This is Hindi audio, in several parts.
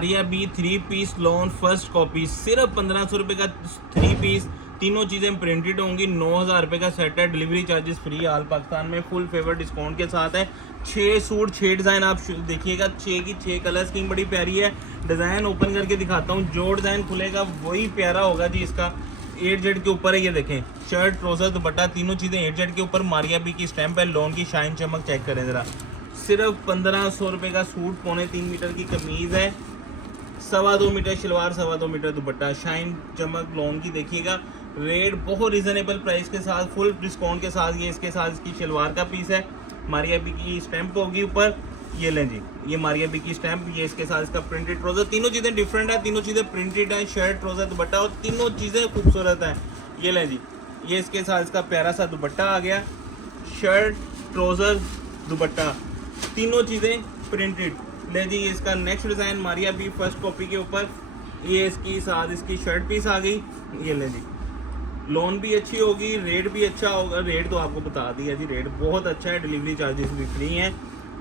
Maria B 3 piece lawn first copy, सिर्फ 1500 रुपये का 3 पीस। तीनों चीज़ें प्रिंटेड होंगी। 9000 रुपये का सेट है। Delivery charges free all Pakistan में, फुल फेवर डिस्काउंट के साथ है। 6 सूट 6 डिज़ाइन आप देखिएगा। 6 की 6 कलर स्कीम बड़ी प्यारी है। डिज़ाइन ओपन करके दिखाता हूँ। जो डिज़ाइन खुलेगा वही प्यारा होगा जी। इसका 8Z के ऊपर है, ये देखें। शर्ट ट्राउजर दुपट्टा तीनों चीज़ें 8Z के ऊपर। मारिया बी की स्टैंप है। लॉन की शाइन चमक चेक करें ज़रा। सिर्फ 1500 रुपये का सूट, 3.25 मीटर की कमीज़ है, 2.25 metre shalwar, 2.25 metre dupatta, shine चमक लॉन की देखिएगा। रेट बहुत रिजनेबल प्राइस के साथ, फुल डिस्काउंट के साथ। ये इसके साथ इसकी शलवार का पीस है। मारिया बी की स्टैंप होगी ऊपर, ये लें जी, ये मारिया बी की स्टैंप। ये इसके साथ इसका प्रिंटेड ट्राउजर। तीनों चीज़ें डिफरेंट है, तीनों चीज़ें प्रिंटेड है। शर्ट ट्राउजर दुपट्टा और तीनों चीज़ें खूबसूरत है। ये लें जी, ये इसके साथ इसका प्यारा सा दुपट्टा आ गया। शर्ट ट्राउजर दुपट्टा तीनों चीज़ें प्रिंटेड। ले जी, इसका next design Maria B first copy के ऊपर। ये इसकी साथ इसकी शर्ट पीस आ गई। ये ले जी, लोन भी अच्छी होगी, रेट भी अच्छा होगा। रेट तो आपको बता दिया जी, रेट बहुत अच्छा है। डिलीवरी चार्जेस भी फ्री हैं।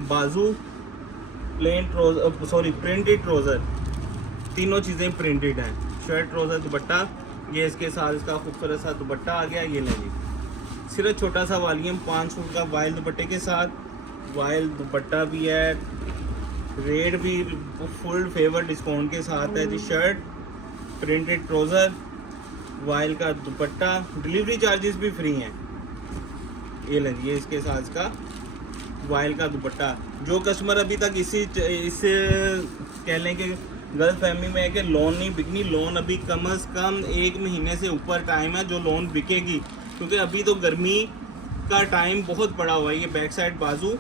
बाजू plane trouser, sorry printed trouser, तीनों चीज़ें प्रिंटेड हैं। शर्ट ट्राउज़र दुपट्टा, ये इसके साथ इसका खूबसूरत सा दुपट्टा आ गया। ये ले जी, सिर्फ छोटा सा वॉल्यूम 5 सूट का वाइल दुपट्टे के साथ। वाइल दुपट्टा भी है, रेट भी फुल फेवर डिस्काउंट के साथ है जी। शर्ट प्रिंटेड ट्राउज़र, वाइल का दुपट्टा, डिलीवरी चार्जेस भी फ्री हैं। ये लीजिए, इसके साथ इसका वाइल का दुपट्टा। जो कस्टमर अभी तक इस कह लें कि गलत फहमी में है कि लोन नहीं बिकनी, लोन अभी कम अज़ कम 1 महीने से ऊपर टाइम है जो लोन बिकेगी, क्योंकि अभी तो गर्मी का टाइम बहुत पड़ा हुआ है। ये बैक साइड बाजू,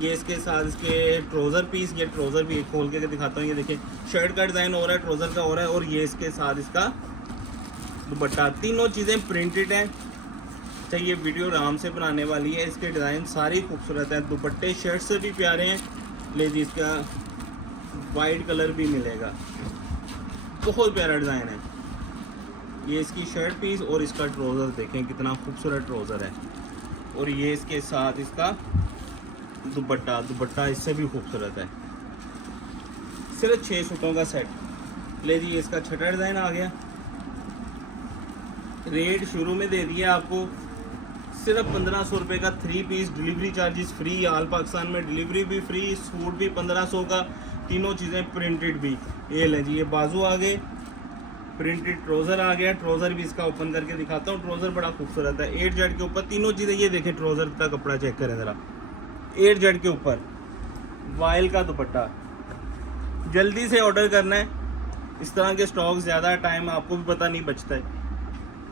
ये इसके साथ इसके ट्राउज़र पीस। ये ट्राउज़र भी खोल के दिखाता हूँ। ये देखिए, शर्ट का डिज़ाइन हो रहा है, ट्राउज़र का हो रहा है, और ये इसके साथ इसका दुपट्टा। तीनों चीज़ें प्रिंटेड हैं। चाहिए, ये वीडियो आराम से बनाने वाली है। इसके डिज़ाइन सारी खूबसूरत हैं। दुपट्टे शर्ट से भी प्यारे हैं। ले जी, इसका वाइट कलर भी मिलेगा, बहुत प्यारा डिज़ाइन है। ये इसकी शर्ट पीस और इसका ट्राउज़र देखें कितना खूबसूरत ट्राउज़र है। और ये इसके साथ इसका दुपट्टा, दुपट्टा इससे भी खूबसूरत है। सिर्फ 6 सूटों का सेट। ले जी, इसका छठा डिज़ाइन आ गया। रेट शुरू में दे दिया आपको, सिर्फ 1500 रुपये का 3 piece. Delivery charges free all Pakistan में, डिलीवरी भी फ्री। सूट भी 1500 का, तीनों चीज़ें प्रिंटेड भी। ये लें जी, ये बाजू आ गए, प्रिंटेड ट्राउज़र आ गया। ट्राउज़र भी इसका ओपन करके दिखाता हूँ। ट्राउज़र बड़ा खूबसूरत है, 8Z के ऊपर तीनों चीज़ें। ये देखें, ट्राउज़र का कपड़ा चेक करें ज़रा, 8Z के ऊपर, वाइल का दुपट्टा। जल्दी से ऑर्डर करना है, इस तरह के स्टॉक ज़्यादा टाइम आपको भी पता नहीं बचता है।